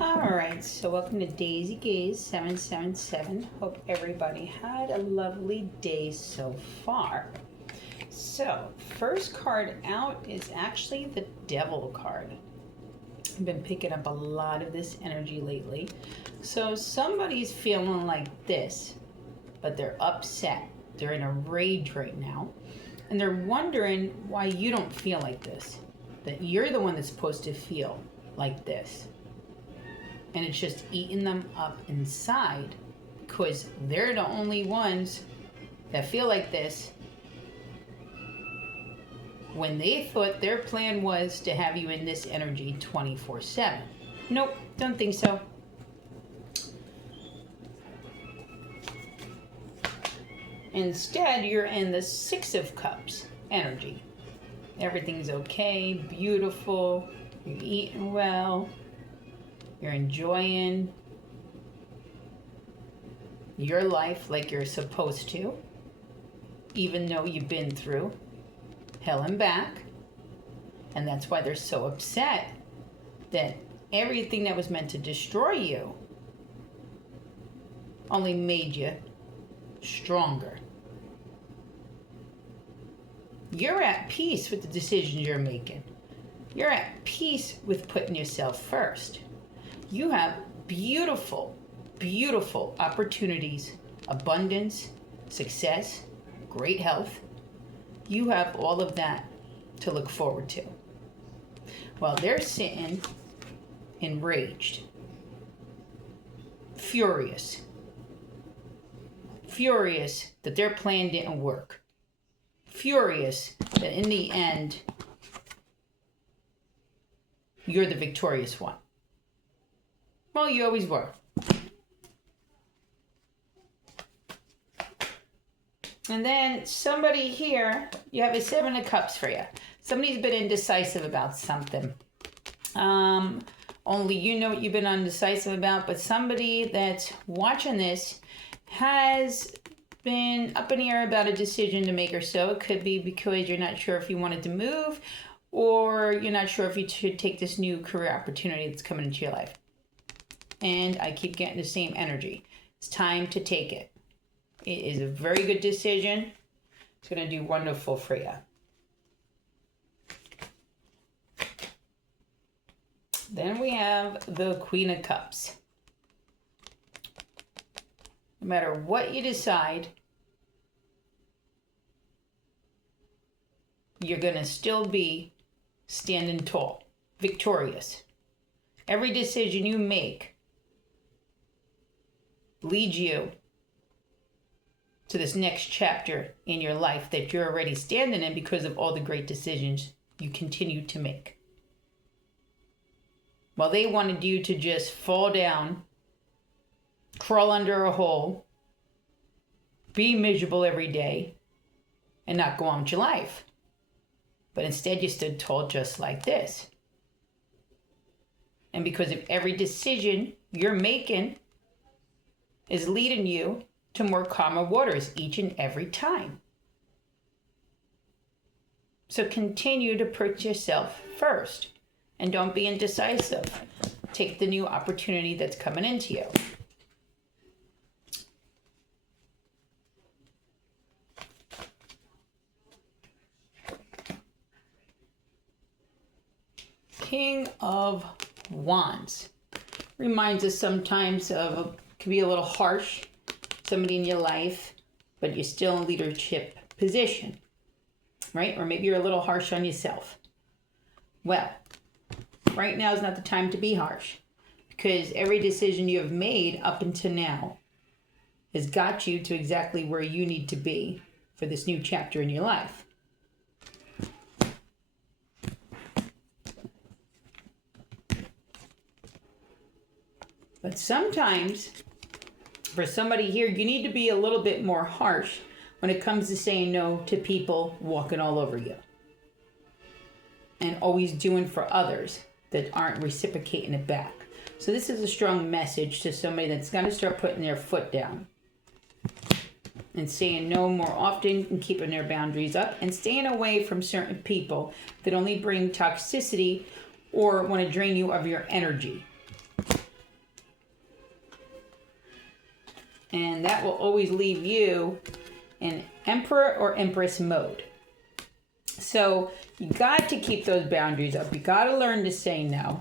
Alright, so welcome to Daisy Gaze 777. Hope everybody had a lovely day so far. So, first card out is actually the Devil card. I've been picking up a lot of this energy lately. So, somebody's feeling like this, but they're upset. They're in a rage right now. And they're wondering why you don't feel like this. That you're the one that's supposed to feel like this. And it's just eating them up inside because they're the only ones that feel like this when they thought their plan was to have you in this energy 24/7. Nope, don't think so. Instead, you're in the Six of Cups energy. Everything's okay, beautiful, you're eating well, you're enjoying your life like you're supposed to, even though you've been through hell and back. And that's why they're so upset that everything that was meant to destroy you only made you stronger. You're at peace with the decisions you're making. You're at peace with putting yourself first. You have beautiful, beautiful opportunities, abundance, success, great health. You have all of that to look forward to. While they're sitting enraged, furious that their plan didn't work, furious that in the end, you're the victorious one. Well, you always were. And then somebody here, you have a Seven of Cups for you. Somebody's been indecisive about something. Only you know what you've been indecisive about, but somebody that's watching this has been up in the air about a decision to make or so. It could be because you're not sure if you wanted to move, or you're not sure if you should take this new career opportunity that's coming into your life. And I keep getting the same energy. It's time to take it. It is a very good decision. It's going to do wonderful for you. Then we have the Queen of Cups. No matter what you decide, you're going to still be standing tall, victorious. Every decision you make leads you to this next chapter in your life that you're already standing in because of all the great decisions you continue to make. While they wanted you to just fall down, crawl under a hole, be miserable every day, and not go on with your life. But instead you stood tall just like this. And because of every decision you're making is leading you to more calmer waters each and every time. So continue to put yourself first and don't be indecisive. Take the new opportunity that's coming into you. King of Wands reminds us sometimes of, can be a little harsh, somebody in your life, but you're still in leadership position, right? Or maybe you're a little harsh on yourself. Well, right now is not the time to be harsh, because every decision you have made up until now has got you to exactly where you need to be for this new chapter in your life. But sometimes, for somebody here, you need to be a little bit more harsh when it comes to saying no to people walking all over you. And always doing for others that aren't reciprocating it back. So this is a strong message to somebody that's got to start putting their foot down. And saying no more often and keeping their boundaries up. And staying away from certain people that only bring toxicity or want to drain you of your energy. And that will always leave you in Emperor or Empress mode. So you got to keep those boundaries up. You got to learn to say no.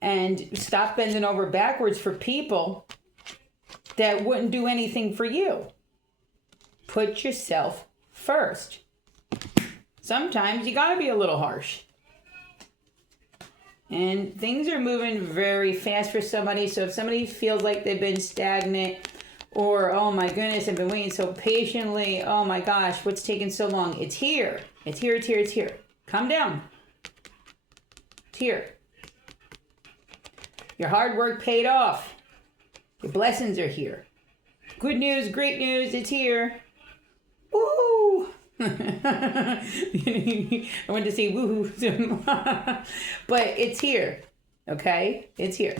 And stop bending over backwards for people that wouldn't do anything for you. Put yourself first. Sometimes you got to be a little harsh. And things are moving very fast for somebody. So if somebody feels like they've been stagnant, or, oh my goodness, I've been waiting so patiently, oh my gosh, what's taking so long? It's here. It's here, it's here, it's here. Calm down. It's here. Your hard work paid off. Your blessings are here. Good news, great news, it's here. Woo! I went to say woohoo, but it's here, okay? It's here.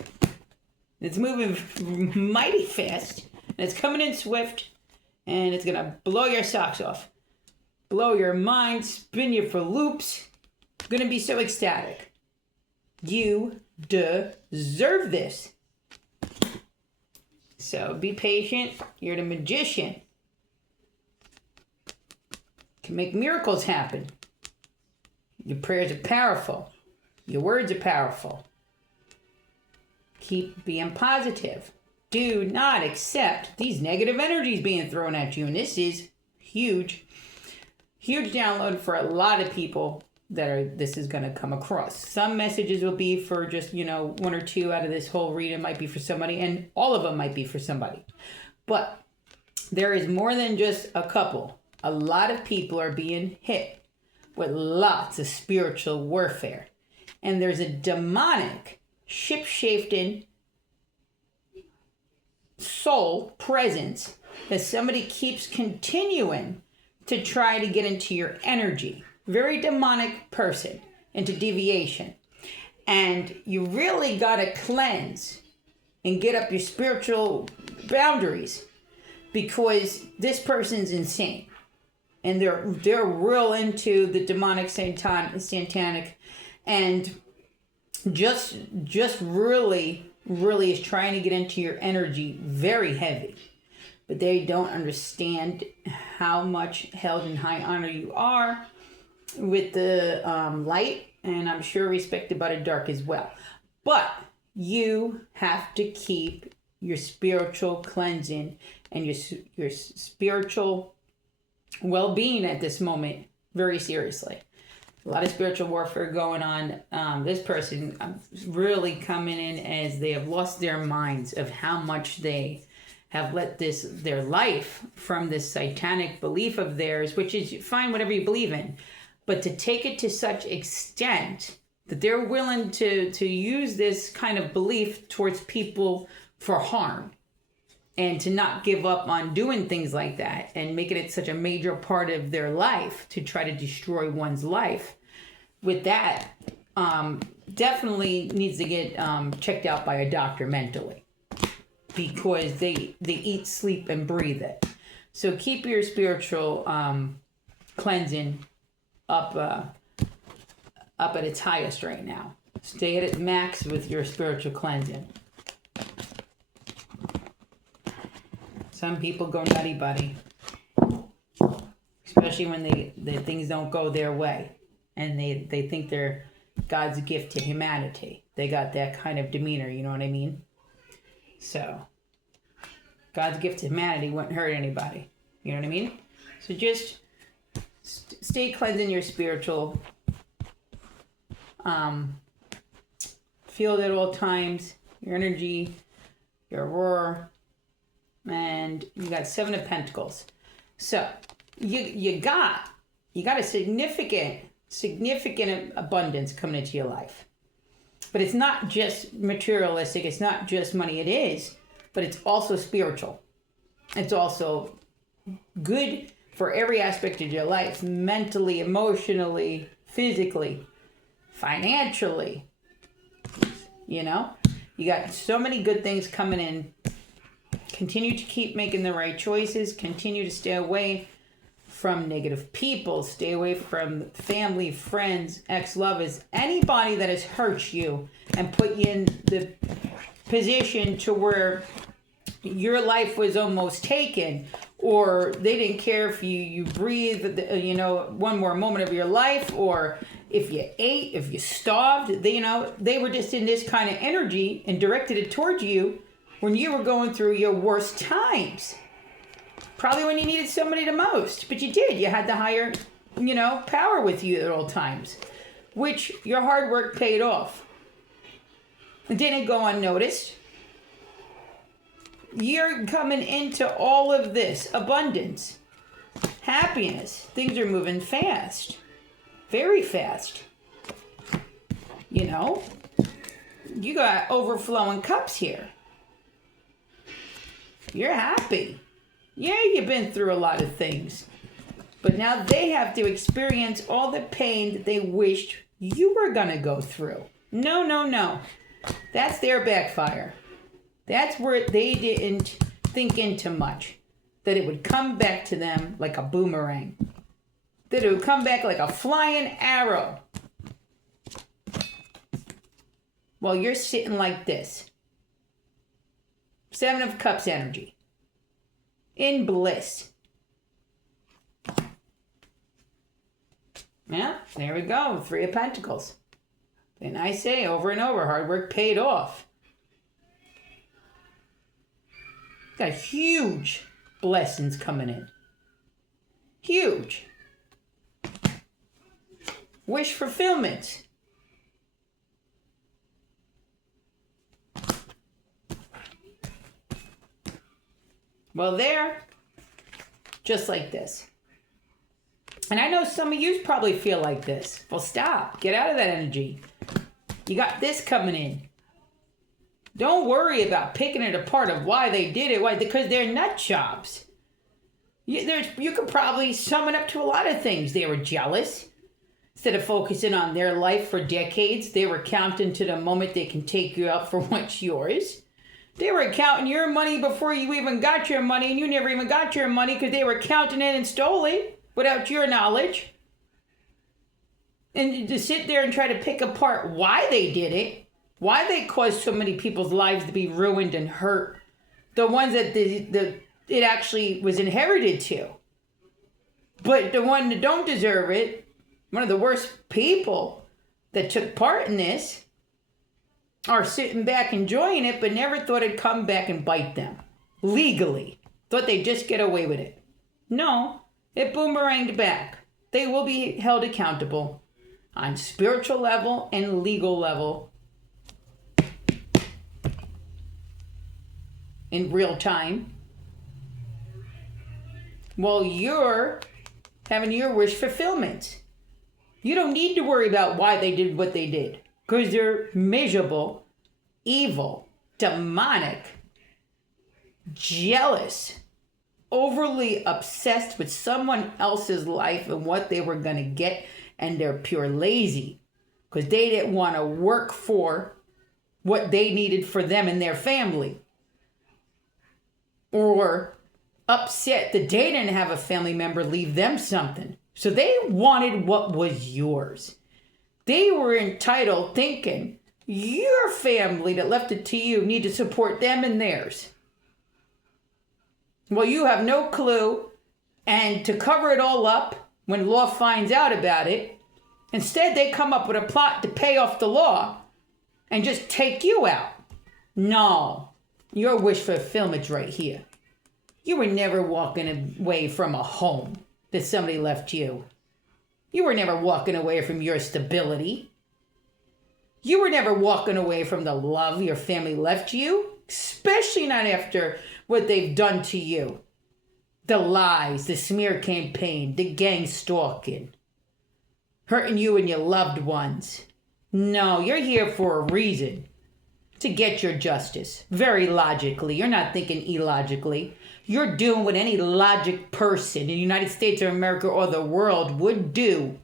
It's moving mighty fast, and it's coming in swift, and it's gonna blow your socks off, blow your mind, spin you for loops. Gonna be so ecstatic. You deserve this. So be patient. You're the magician. Can make miracles happen. Your prayers are powerful. Your words are powerful. Keep being positive. Do not accept these negative energies being thrown at you. And this is huge. Huge download for a lot of people this is going to come across. Some messages will be for just, one or two out of this whole reading might be for somebody, and all of them might be for somebody. But there is more than just a couple. A lot of people are being hit with lots of spiritual warfare. And there's a demonic, ship-shifting soul presence that somebody keeps continuing to try to get into your energy. Very demonic person into deviation. And you really got to cleanse and get up your spiritual boundaries, because this person's insane. And they're real into the demonic, satanic, and just really is trying to get into your energy very heavy. But they don't understand how much held in high honor you are with the light, and I'm sure respected by the dark as well. But you have to keep your spiritual cleansing and your spiritual well-being at this moment very seriously. A lot of spiritual warfare going on. This person really coming in as they have lost their minds of how much they have let their life from this satanic belief of theirs, which is fine, whatever you believe in, but to take it to such extent that they're willing to use this kind of belief towards people for harm, and to not give up on doing things like that and making it such a major part of their life to try to destroy one's life. With that, definitely needs to get checked out by a doctor mentally, because they eat, sleep, and breathe it. So keep your spiritual cleansing up at its highest right now. Stay at its max with your spiritual cleansing. Some people go nutty, buddy. Especially when the things don't go their way. And they think they're God's gift to humanity. They got that kind of demeanor, you know what I mean? So, God's gift to humanity wouldn't hurt anybody. You know what I mean? So just stay cleansing your spiritual field at all times. Your energy, your aurora. And you got 7 of Pentacles. So you got a significant abundance coming into your life. But it's not just materialistic, it's not just money, it is, but it's also spiritual. It's also good for every aspect of your life, mentally, emotionally, physically, financially. You got so many good things coming in. Continue to keep making the right choices. Continue to stay away from negative people. Stay away from family, friends, ex-lovers, anybody that has hurt you and put you in the position to where your life was almost taken, or they didn't care if you breathed, one more moment of your life, or if you ate, if you starved. They were just in this kind of energy and directed it towards you when you were going through your worst times. Probably when you needed somebody the most, but you did. You had the higher, power with you at all times, which your hard work paid off. It didn't go unnoticed. You're coming into all of this abundance, happiness. Things are moving fast, very fast. You got overflowing cups here. You're happy. Yeah, you've been through a lot of things, but now they have to experience all the pain that they wished you were going to go through. No. That's their backfire. That's where they didn't think into much. That it would come back to them like a boomerang. That it would come back like a flying arrow. While you're sitting like this. 7 of Cups energy. In bliss. Yeah, there we go. 3 of Pentacles. And I say over and over, hard work paid off. Got huge blessings coming in. Huge. Wish fulfillment. Well, there, just like this. And I know some of you probably feel like this. Well, stop. Get out of that energy. You got this coming in. Don't worry about picking it apart of why they did it. Why? Because they're nut jobs. You could probably sum it up to a lot of things. They were jealous. Instead of focusing on their life for decades, they were counting to the moment they can take you out for what's yours. They were counting your money before you even got your money, and you never even got your money because they were counting it and stole it without your knowledge. And to sit there and try to pick apart why they did it, why they caused so many people's lives to be ruined and hurt, the ones that it actually was inherited to. But the one that don't deserve it, one of the worst people that took part in this, are sitting back enjoying it, but never thought it'd come back and bite them. Legally. Thought they'd just get away with it. No, it boomeranged back. They will be held accountable on spiritual level and legal level in real time. While you're having your wish fulfillment. You don't need to worry about why they did what they did. Because they're miserable, evil, demonic, jealous, overly obsessed with someone else's life and what they were going to get, and they're pure lazy because they didn't want to work for what they needed for them and their family, or upset that they didn't have a family member leave them something. So they wanted what was yours. They were entitled, thinking your family that left it to you need to support them and theirs. Well, you have no clue, and to cover it all up, when law finds out about it, instead they come up with a plot to pay off the law and just take you out. No, your wish fulfillment's right here. You were never walking away from a home that somebody left you. You were never walking away from your stability. You were never walking away from the love your family left you, especially not after what they've done to you. The lies, the smear campaign, the gang stalking, hurting you and your loved ones. No, you're here for a reason. To get your justice. Very logically. You're not thinking illogically. You're doing what any logic person in the United States of America or the world would do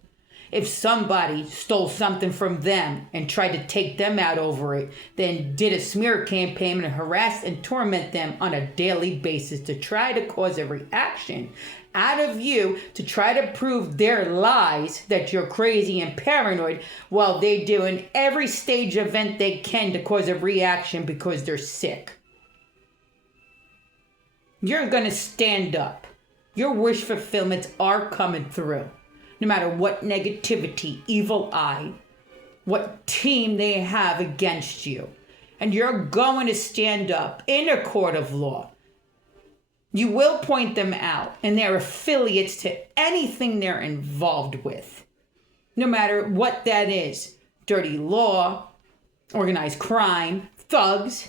if somebody stole something from them and tried to take them out over it, then did a smear campaign and harass and torment them on a daily basis to try to cause a reaction out of you to try to prove their lies that you're crazy and paranoid, while they do in every stage event they can to cause a reaction because they're sick. You're going to stand up. Your wish fulfillments are coming through. No matter what negativity, evil eye, what team they have against you. And you're going to stand up in a court of law. You will point them out and their affiliates to anything they're involved with. No matter what that is. Dirty law, organized crime, thugs.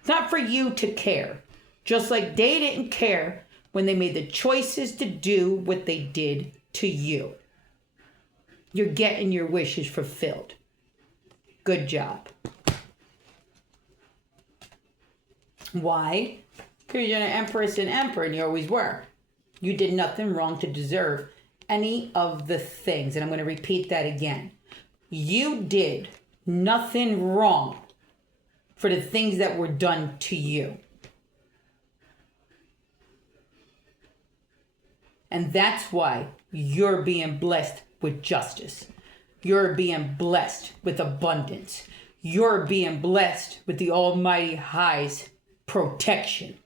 It's not for you to care. Just like they didn't care when they made the choices to do what they did to you. You're getting your wishes fulfilled. Good job. Why? Because you're an empress and emperor, and you always were. You did nothing wrong to deserve any of the things. And I'm going to repeat that again. You did nothing wrong for the things that were done to you. And that's why you're being blessed with justice. You're being blessed with abundance. You're being blessed with the Almighty High's protection.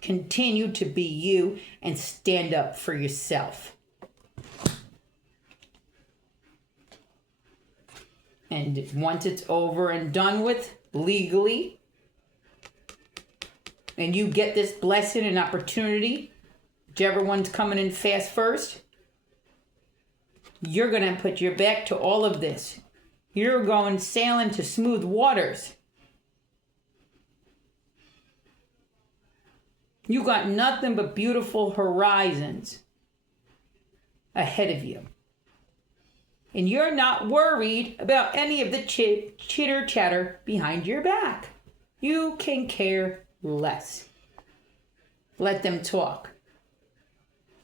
Continue to be you and stand up for yourself. And once it's over and done with legally, and you get this blessing and opportunity, whichever one's coming in fast first, you're going to put your back to all of this. You're going sailing to smooth waters. You got nothing but beautiful horizons ahead of you. And you're not worried about any of the chitter chatter behind your back. You can care less. Let them talk.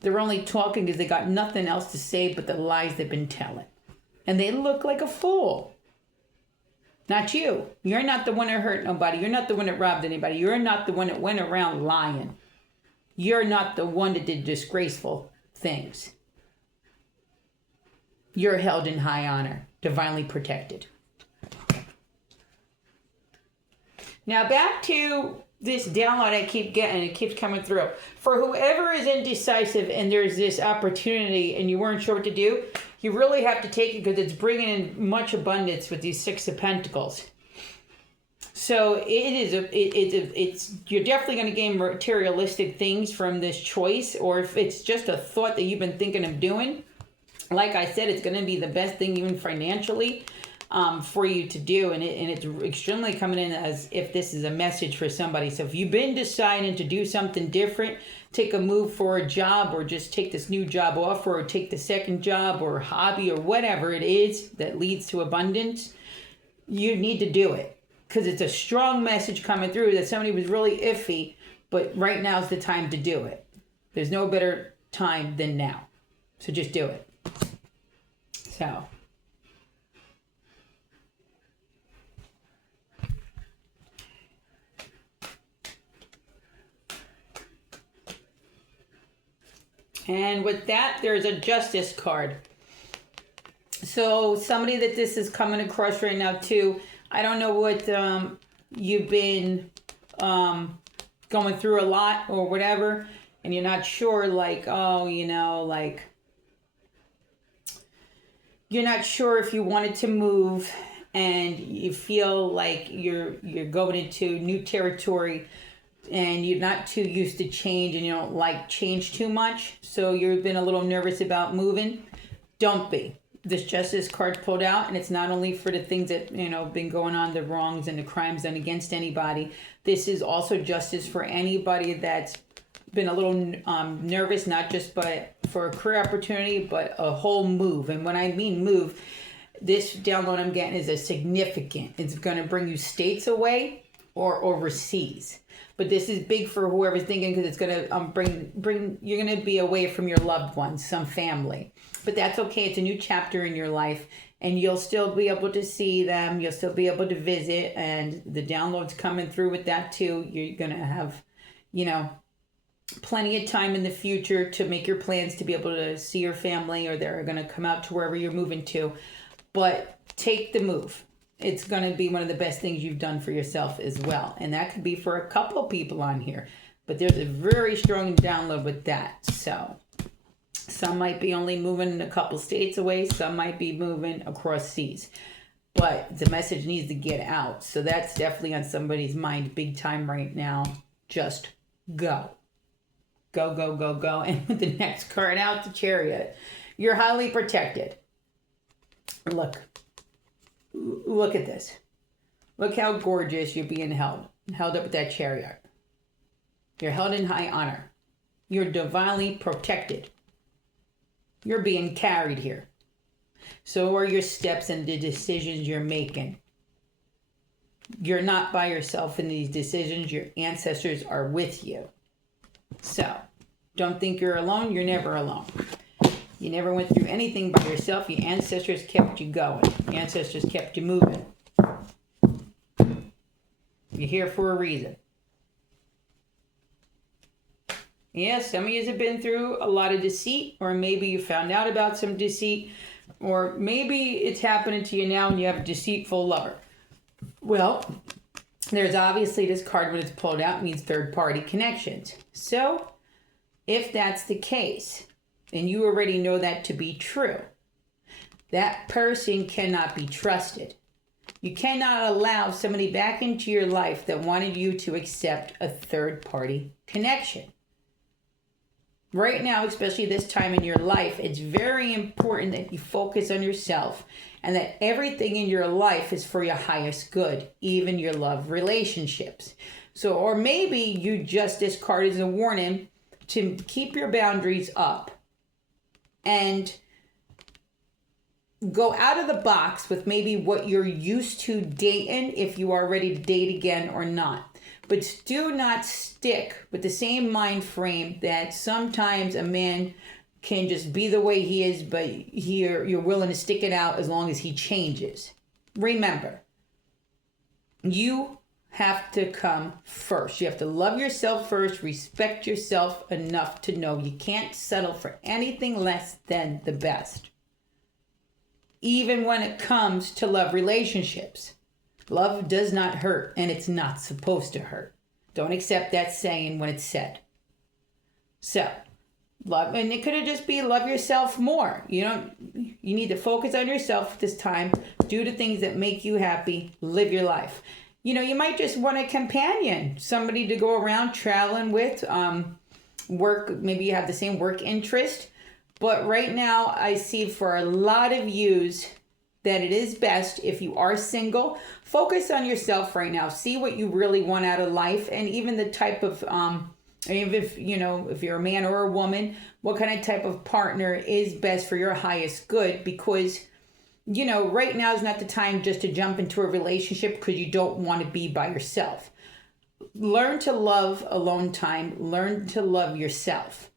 They're only talking because they got nothing else to say but the lies they've been telling. And they look like a fool. Not you. You're not the one that hurt nobody. You're not the one that robbed anybody. You're not the one that went around lying. You're not the one that did disgraceful things. You're held in high honor, divinely protected. Now back to this download I keep getting. It keeps coming through. For whoever is indecisive and there's this opportunity and you weren't sure what to do, you really have to take it because it's bringing in much abundance with these Six of Pentacles. So you're definitely going to gain materialistic things from this choice, or if it's just a thought that you've been thinking of doing, like I said, it's going to be the best thing even financially for you to do, and it's extremely coming in as if this is a message for somebody. So if you've been deciding to do something different, take a move for a job, or just take this new job offer, or take the second job or hobby or whatever it is that leads to abundance, you need to do it. Because it's a strong message coming through that somebody was really iffy, but right now is the time to do it. There's no better time than now. So just do it. So. And with that, there's a Justice card. So somebody that this is coming across right now too, I don't know what you've been going through a lot or whatever, and you're not sure, like, oh, you know, like, you're not sure if you wanted to move and you feel like you're going into new territory and you're not too used to change and you don't like change too much, so you've been a little nervous about moving. Don't be. This Justice card pulled out, and it's not only for the things that, you know, been going on, the wrongs and the crimes done against anybody. This is also justice for anybody that's been a little nervous, not just for a career opportunity, but a whole move. And when I mean move, this download I'm getting is a significant. It's going to bring you states away or overseas. But this is big for whoever's thinking, because it's going to bring you're going to be away from your loved ones, some family. But that's okay. It's a new chapter in your life, and you'll still be able to see them. You'll still be able to visit, and the download's coming through with that too. You're going to have, you know, plenty of time in the future to make your plans to be able to see your family, or they're going to come out to wherever you're moving to. But take the move. it's going to be one of the best things you've done for yourself as well. And that could be for a couple of people on here. But there's a very strong download with that. So some might be only moving a couple states away. Some might be moving across seas. But the message needs to get out. So that's definitely on somebody's mind big time right now. Just go. Go, go, go, go. And with the next card out, the Chariot. You're highly protected. Look at this. Look how gorgeous you're being held up with that Chariot. You're held in high honor. You're divinely protected. You're being carried here. So are your steps and the decisions you're making. You're not by yourself in these decisions. Your ancestors are with you. So don't think you're alone. You're never alone. You never went through anything by yourself. Your ancestors kept you going. Your ancestors kept you moving. You're here for a reason. Yes, some of you have been through a lot of deceit, or maybe you found out about some deceit, or maybe it's happening to you now and you have a deceitful lover. Well, there's obviously this card when it's pulled out means third-party connections. So, if that's the case, and you already know that to be true, that person cannot be trusted. You cannot allow somebody back into your life that wanted you to accept a third-party connection. Right now, especially this time in your life, it's very important that you focus on yourself and that everything in your life is for your highest good, even your love relationships. So, or maybe you just discarded as a warning to keep your boundaries up and go out of the box with maybe what you're used to dating, if you are ready to date again or not. But do not stick with the same mind frame that sometimes a man can just be the way he is, but you're willing to stick it out as long as he changes. Remember, you have to come first. You have to love yourself first, respect yourself enough to know you can't settle for anything less than the best. Even when it comes to love relationships. Love does not hurt, and it's not supposed to hurt. Don't accept that saying when it's said. So, love, and it could have just be love yourself more. You need to focus on yourself this time. Do the things that make you happy. Live your life. You might just want a companion, somebody to go around traveling with, work, maybe you have the same work interest. But right now, I see for a lot of yous that it is best, if you are single, focus on yourself right now. See what you really want out of life, and even the type of, if you're a man or a woman, what kind of type of partner is best for your highest good, because right now is not the time just to jump into a relationship because you don't want to be by yourself. Learn to love alone time. Learn to love yourself.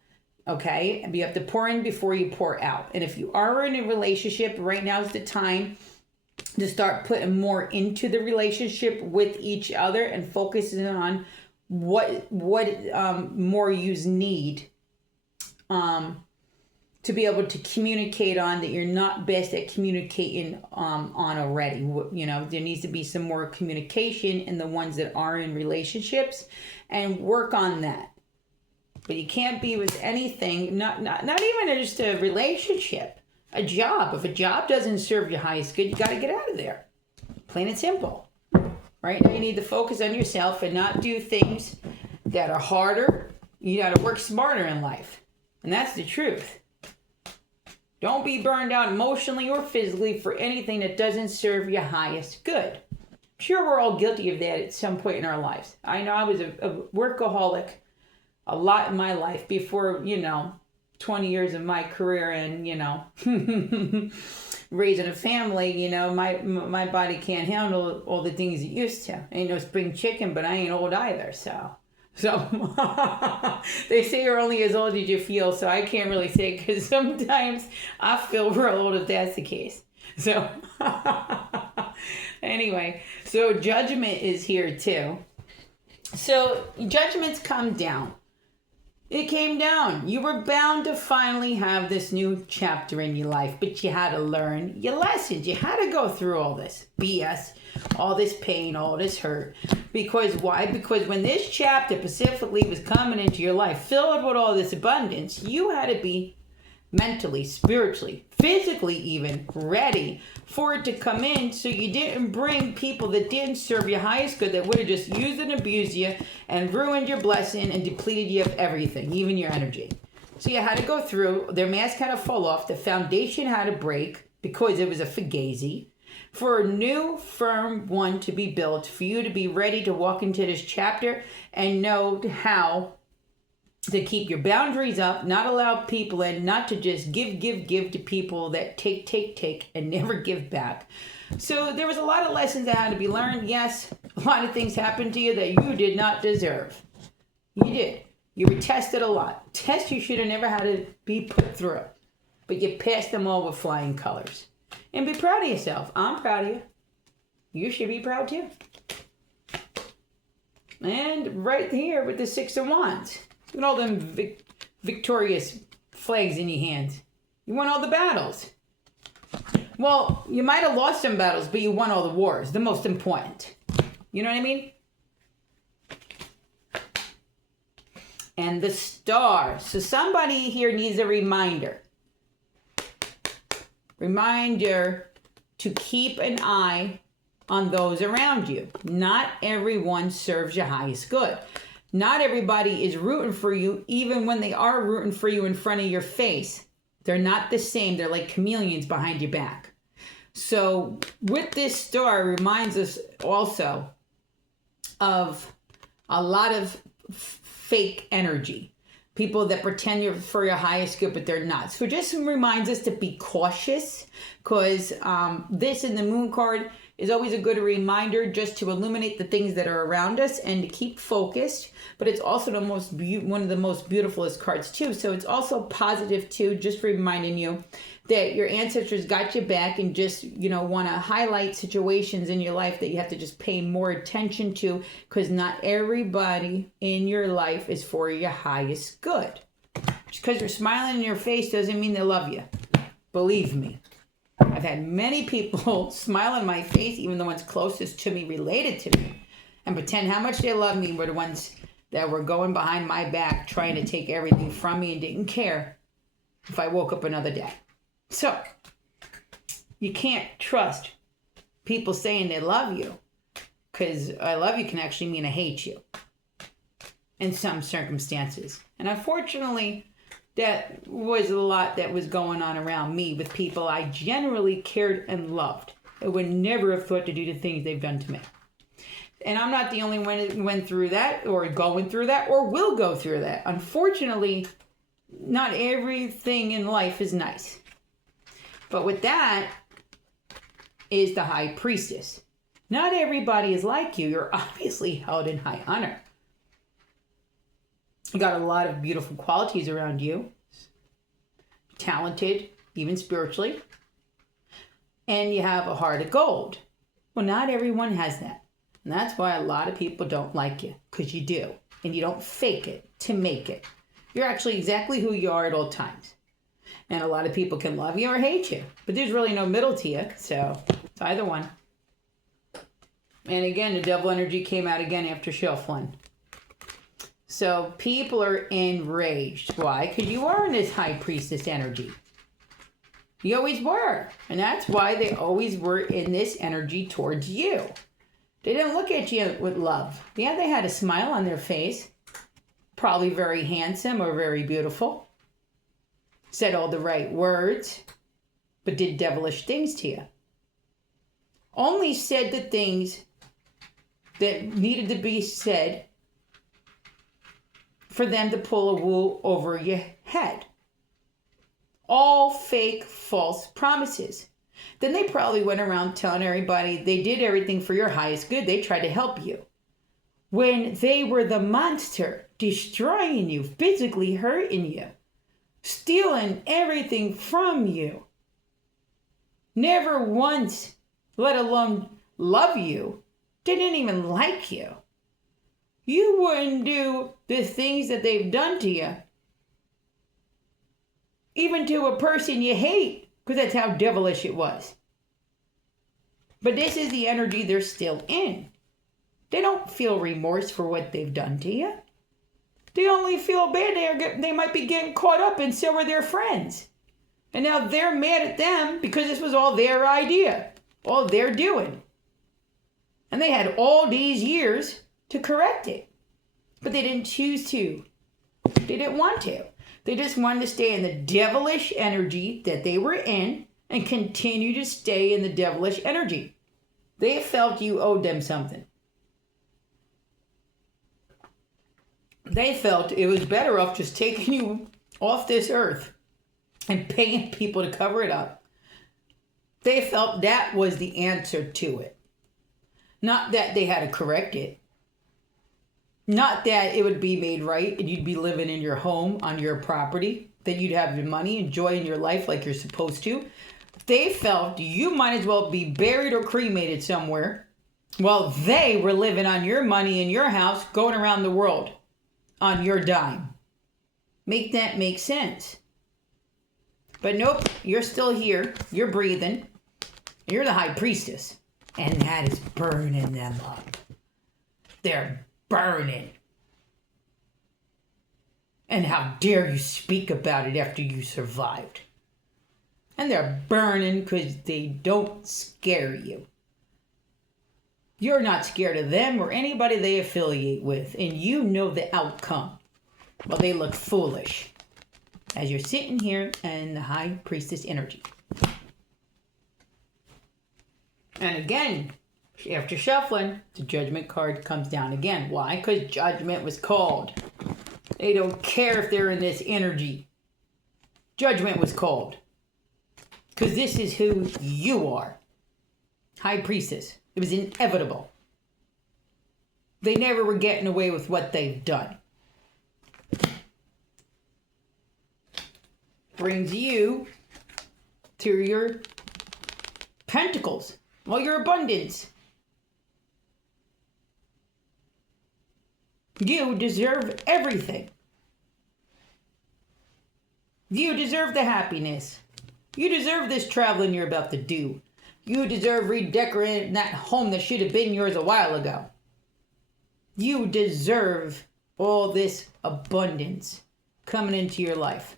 Okay? And you have to pour in before you pour out. And if you are in a relationship, right now is the time to start putting more into the relationship with each other and focusing on what more yous need to be able to communicate on that you're not best at communicating on already. There needs to be some more communication in the ones that are in relationships, and work on that. But you can't be with anything, not even just a relationship, a job. If a job doesn't serve your highest good, you got to get out of there. Plain and simple. Right now you need to focus on yourself and not do things that are harder. You got to work smarter in life. And that's the truth. Don't be burned out emotionally or physically for anything that doesn't serve your highest good. I'm sure we're all guilty of that at some point in our lives. I know I was a workaholic a lot in my life before, 20 years of my career and, raising a family. My body can't handle all the things it used to. Ain't no spring chicken, but I ain't old either, so they say you're only as old as you feel, so I can't really say, because sometimes I feel real old if that's the case. So anyway, so judgment is here too. So judgments come down. It came down. You were bound to finally have this new chapter in your life, but you had to learn your lessons. You had to go through all this BS, all this pain, all this hurt. Because why? Because when this chapter specifically was coming into your life, filled with all this abundance, you had to be mentally, spiritually, physically even ready for it to come in, so you didn't bring people that didn't serve your highest good, that would have just used and abused you and ruined your blessing and depleted you of everything, even your energy. So you had to go through, their mask had to fall off, the foundation had to break because it was a fugazi, for a new firm one to be built, for you to be ready to walk into this chapter and know how to keep your boundaries up, not allow people in, not to just give to people that take, and never give back. So there was a lot of lessons that had to be learned. Yes, a lot of things happened to you that you did not deserve. You did. You were tested a lot. Tests you should have never had to be put through. But you passed them all with flying colors. And be proud of yourself. I'm proud of you. You should be proud too. And right here with the Six of Wands. Look at all them victorious flags in your hands. You won all the battles. Well, you might have lost some battles, but you won all the wars. The most important. You know what I mean? And the Star. So somebody here needs a reminder. Reminder to keep an eye on those around you. Not everyone serves your highest good. Not everybody is rooting for you, even when they are rooting for you in front of your face. They're not the same. They're like chameleons behind your back. So with this Star, it reminds us also of a lot of fake energy. People that pretend you're for your highest good, but they're not. So it just reminds us to be cautious, because this in the Moon card is always a good reminder just to illuminate the things that are around us and to keep focused. But it's also the one of the most beautifulest cards too. So it's also positive too, just reminding you that your ancestors got your back, and just, want to highlight situations in your life that you have to just pay more attention to, because not everybody in your life is for your highest good. Just because they're smiling in your face doesn't mean they love you. Believe me. I've had many people smile in my face, even the ones closest to me, related to me, and pretend how much they love me, were the ones that were going behind my back trying to take everything from me and didn't care if I woke up another day. So, you can't trust people saying they love you, because I love you can actually mean I hate you in some circumstances. And unfortunately, that was a lot that was going on around me with people I generally cared and loved. I would never have thought to do the things they've done to me. And I'm not the only one that went through that, or going through that, or will go through that. Unfortunately, not everything in life is nice. But with that is the High Priestess. Not everybody is like you. You're obviously held in high honor. You got a lot of beautiful qualities around you. Talented, even spiritually. And you have a heart of gold. Well, not everyone has that. And that's why a lot of people don't like you. Because you do. And you don't fake it to make it. You're actually exactly who you are at all times. And a lot of people can love you or hate you. But there's really no middle to you. So it's either one. And again, the Devil energy came out again after Shelflin. So people are enraged. Why? Because you are in this High Priestess energy. You always were. And that's why they always were in this energy towards you. They didn't look at you with love. Yeah, they had a smile on their face. Probably very handsome or very beautiful. Said all the right words, but did devilish things to you. Only said the things that needed to be said for them to pull a wool over your head. All fake, false promises. Then they probably went around telling everybody they did everything for your highest good. They tried to help you. When they were the monster, destroying you, physically hurting you, stealing everything from you. Never once, let alone love you, didn't even like you. you wouldn't do the things that they've done to you. Even to a person you hate, because that's how devilish it was. But this is the energy they're still in. They don't feel remorse for what they've done to you. They only feel bad they might be getting caught up, and so are their friends. And now they're mad at them because this was all their idea, all they're doing. And they had all these years to correct it. But they didn't choose to. They didn't want to. They just wanted to stay in the devilish energy that they were in and continue to stay in the devilish energy. They felt you owed them something. They felt it was better off just taking you off this earth and paying people to cover it up. They felt that was the answer to it. Not that they had to correct it. Not that it would be made right and you'd be living in your home, on your property, that you'd have your money, enjoying your life like you're supposed to. They felt you might as well be buried or cremated somewhere while they were living on your money in your house, going around the world on your dime. Make that make sense. But nope, you're still here. You're breathing. You're the high priestess. And that is burning them up. They're burning. And how dare you speak about it after you survived. And they're burning because they don't scare you. You're not scared of them or anybody they affiliate with. And you know the outcome. Well, they look foolish as you're sitting here in the high priestess energy. And again, after shuffling, the judgment card comes down again. Why? Because judgment was called. They don't care if they're in this energy. Judgment was called. Because this is who you are. High priestess. It was inevitable. They never were getting away with what they've done. Brings you to your pentacles. Well, your abundance. You deserve everything. You deserve the happiness. You deserve this traveling you're about to do. You deserve redecorating that home that should have been yours a while ago. You deserve all this abundance coming into your life.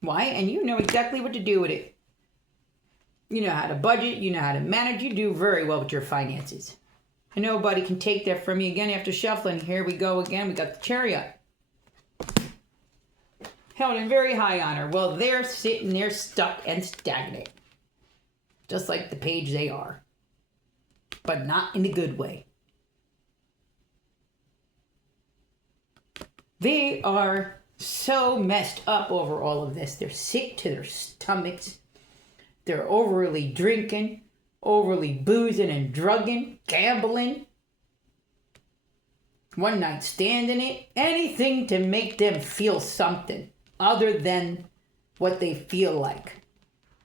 Why? And you know exactly what to do with it. You know how to budget. You know how to manage. You do very well with your finances. And nobody can take that from you again after shuffling. Here we go again. We got the Chariot. Held in very high honor. Well, they're sitting there stuck and stagnant. Just like the page they are. But not in a good way. They are so messed up over all of this. They're sick to their stomachs. They're overly drinking, overly boozing and drugging, gambling. One night standing it. Anything to make them feel something other than what they feel like.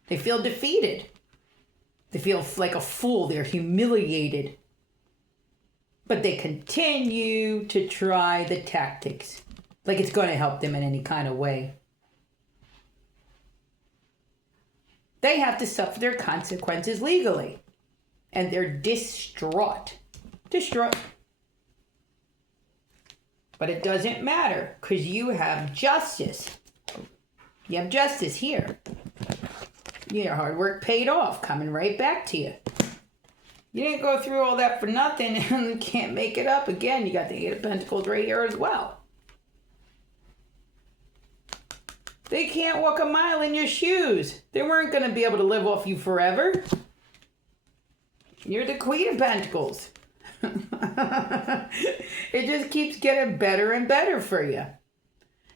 They feel defeated. They feel like a fool. They're humiliated. But they continue to try the tactics. Like it's going to help them in any kind of way. They have to suffer their consequences legally. And they're distraught. Distraught. But it doesn't matter because you have justice. You have justice here. Your hard work paid off, coming right back to you. You didn't go through all that for nothing and can't make it up again. You got the Eight of Pentacles right here as well. They can't walk a mile in your shoes. They weren't going to be able to live off you forever. You're the Queen of Pentacles. It just keeps getting better and better for you.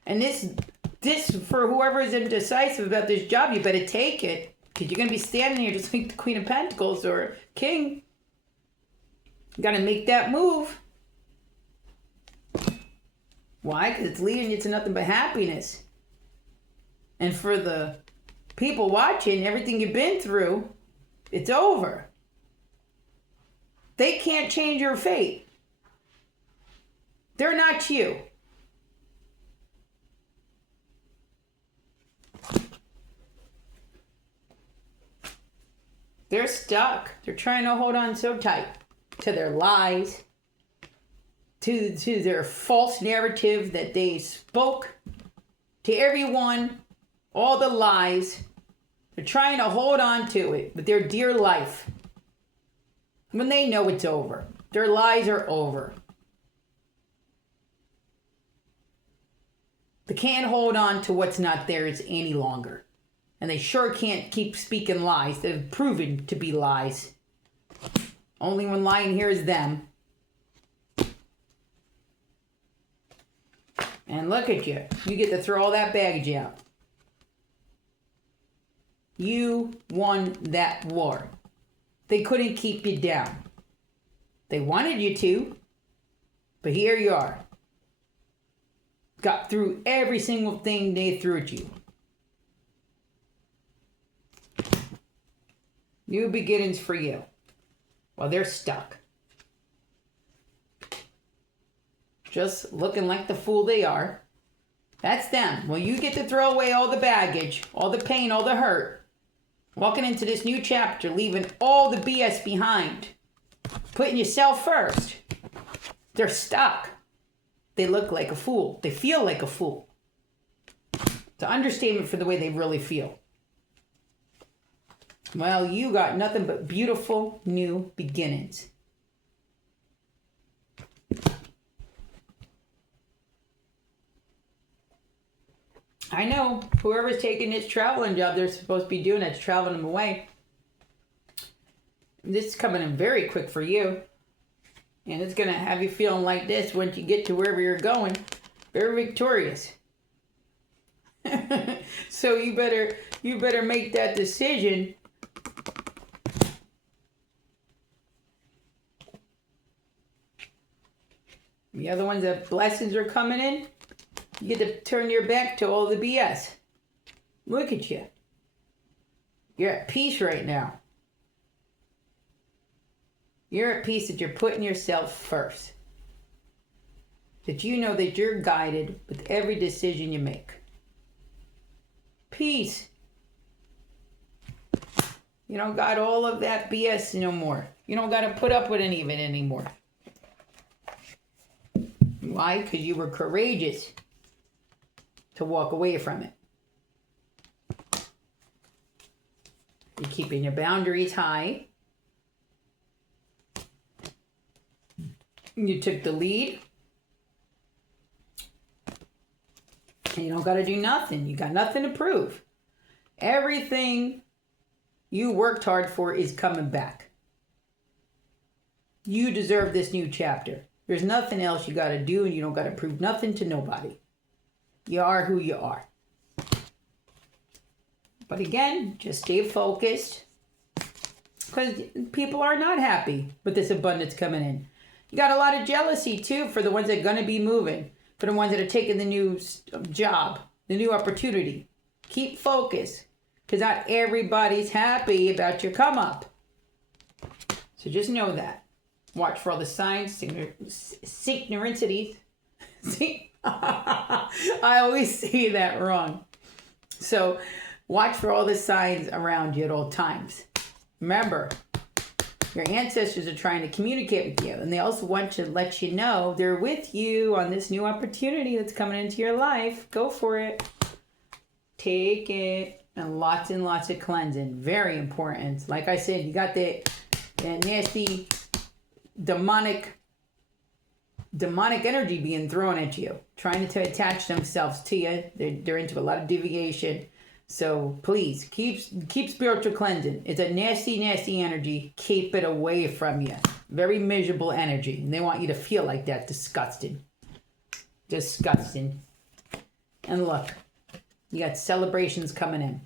And this for whoever is indecisive about this job, you better take it. Because you're going to be standing here just like the Queen of Pentacles or King. You got to make that move. Why? Because it's leading you to nothing but happiness. And for the people watching, everything you've been through, it's over. They can't change your fate. They're not you. They're stuck. They're trying to hold on so tight to their lies, to their false narrative that they spoke to everyone, all the lies. They're trying to hold on to it with their dear life when they know it's over. Their lies are over. They can't hold on to what's not theirs any longer. And they sure can't keep speaking lies that have proven to be lies. Only when lying here is them. And look at you. You get to throw all that baggage out. You won that war. They couldn't keep you down. They wanted you to, but here you are. Got through every single thing they threw at you. New beginnings for you. Well, they're stuck. Just looking like the fool they are. That's them. Well, you get to throw away all the baggage, all the pain, all the hurt. Walking into this new chapter, leaving all the BS behind. Putting yourself first. They're stuck. They look like a fool. They feel like a fool. It's an understatement for the way they really feel. Well, you got nothing but beautiful new beginnings. I know whoever's taking this traveling job they're supposed to be doing, that's traveling them away. This is coming in very quick for you. And it's going to have you feeling like this once you get to wherever you're going. Very victorious. So you better make that decision. The other ones that blessings are coming in, you get to turn your back to all the BS. Look at you. You're at peace right now. You're at peace that you're putting yourself first. That you know that you're guided with every decision you make. Peace. You don't got all of that BS no more. You don't got to put up with any of it anymore. Why? Because you were courageous to walk away from it. You're keeping your boundaries high. You took the lead. And you don't got to do nothing. You got nothing to prove. Everything you worked hard for is coming back. You deserve this new chapter. There's nothing else you got to do, and you don't got to prove nothing to nobody. You are who you are. But again, just stay focused. Because people are not happy with this abundance coming in. You got a lot of jealousy, too, for the ones that are going to be moving. For the ones that are taking the new job, the new opportunity. Keep focused. Because not everybody's happy about your come up. So just know that. Watch for all the signs, synchronicities. See? I always say that wrong. So watch for all the signs around you at all times. Remember, your ancestors are trying to communicate with you, and they also want to let you know they're with you on this new opportunity that's coming into your life. Go for it. Take it. And lots of cleansing. Very important. Like I said, you got that nasty demonic energy being thrown at you, trying to attach themselves to you. They're into a lot of deviation. So please keep spiritual cleansing. It's a nasty energy. Keep it away from you. Very miserable energy. And they want you to feel like that. Disgusting. And look, you got celebrations coming in.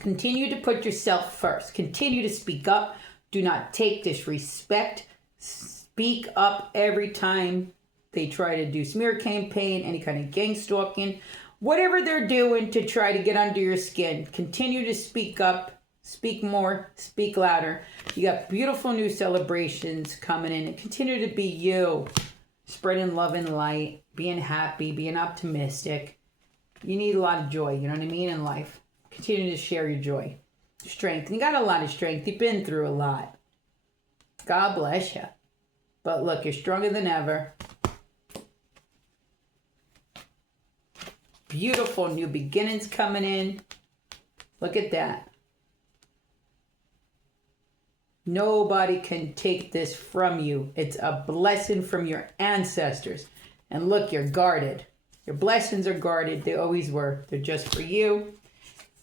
Continue to put yourself first. Continue to speak up. Do not take disrespect. Speak up every time they try to do smear campaign, any kind of gang stalking, whatever they're doing to try to get under your skin. Continue to speak up, speak more, speak louder. You got beautiful new celebrations coming in, and continue to be you. spreading love and light, being happy, being optimistic. You need a lot of joy, you know what I mean, in life. Continue to share your joy. Strength. You got a lot of strength. You've been through a lot. God bless you. But look, you're stronger than ever. Beautiful new beginnings coming in. Look at that. Nobody can take this from you. It's a blessing from your ancestors. And look, you're guarded. Your blessings are guarded. They always were. They're just for you.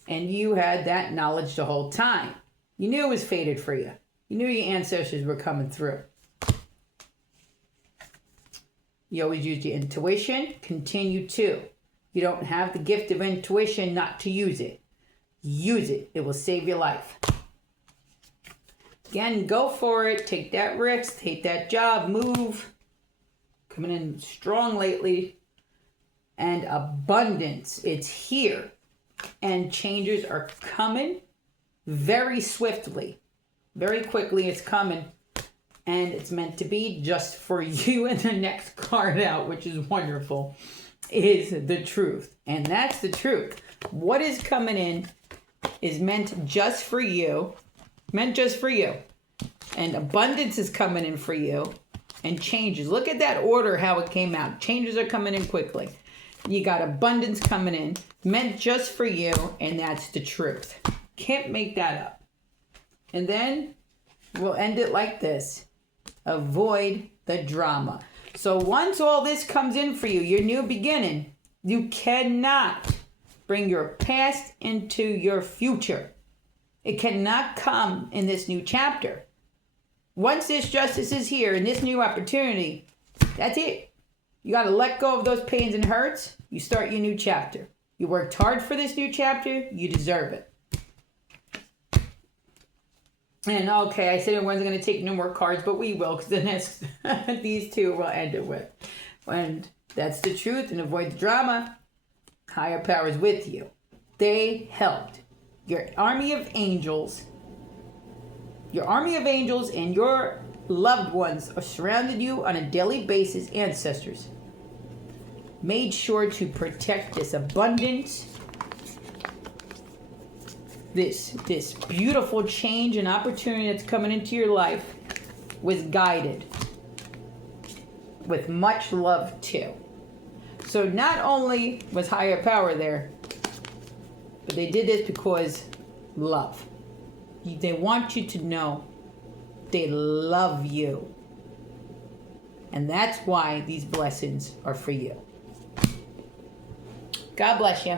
And you had that knowledge the whole time. You knew it was fated for you. You knew your ancestors were coming through. You always used your intuition. Continue to. You don't have the gift of intuition not to use it. Use it. It will save your life. Again, go for it. Take that risk. Take that job. Move. Coming in strong lately. And abundance. It's here. And changes are coming very swiftly. Very quickly it's coming. And it's meant to be just for you. And the next card out, which is wonderful, is the truth. And that's the truth. What is coming in is meant just for you. Meant just for you. And abundance is coming in for you. And changes. Look at that order, how it came out. Changes are coming in quickly. You got abundance coming in. Meant just for you. And that's the truth. Can't make that up. And then we'll end it like this. Avoid the drama. So once all this comes in for you, your new beginning, you cannot bring your past into your future. It cannot come in this new chapter. Once this justice is here and this new opportunity, that's it. You got to let go of those pains and hurts. You start your new chapter. You worked hard for this new chapter. You deserve it. And okay, I said I wasn't going to take no more cards, but we will, because the next, these two we'll end it with. And that's the truth, and avoid the drama. Higher powers with you. They helped. Your army of angels and your loved ones are surrounded you on a daily basis. Ancestors made sure to protect this abundance, this beautiful change and opportunity that's coming into your life was guided with much love too. So not only was higher power there, but they did this because love. They want you to know they love you. And that's why these blessings are for you. God bless you.